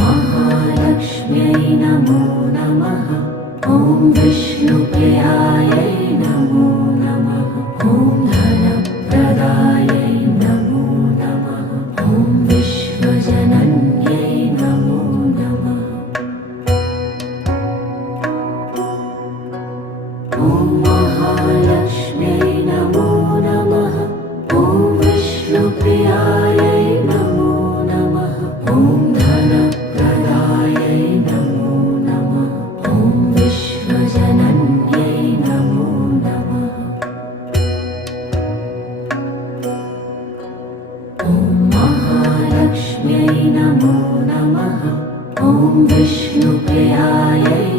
महालक्ष्म्यै नमो नमः। ॐ विष्णुप्रियायै नमो नमः। ॐ धनप्रदायै नमो नमः। ॐ विश्वजनन्यै नमो नमः। ॐ महालक्ष्म्यै नमो नमः। ॐ विष्णुप्रियायै नमो नमः। ॐ धनप्रदायै नमो नमः। ॐ विश्वजनन्यै नमो नमः। ॐ महालक्ष्म्यै नमो नमः। ॐ विष्णुप्रियायै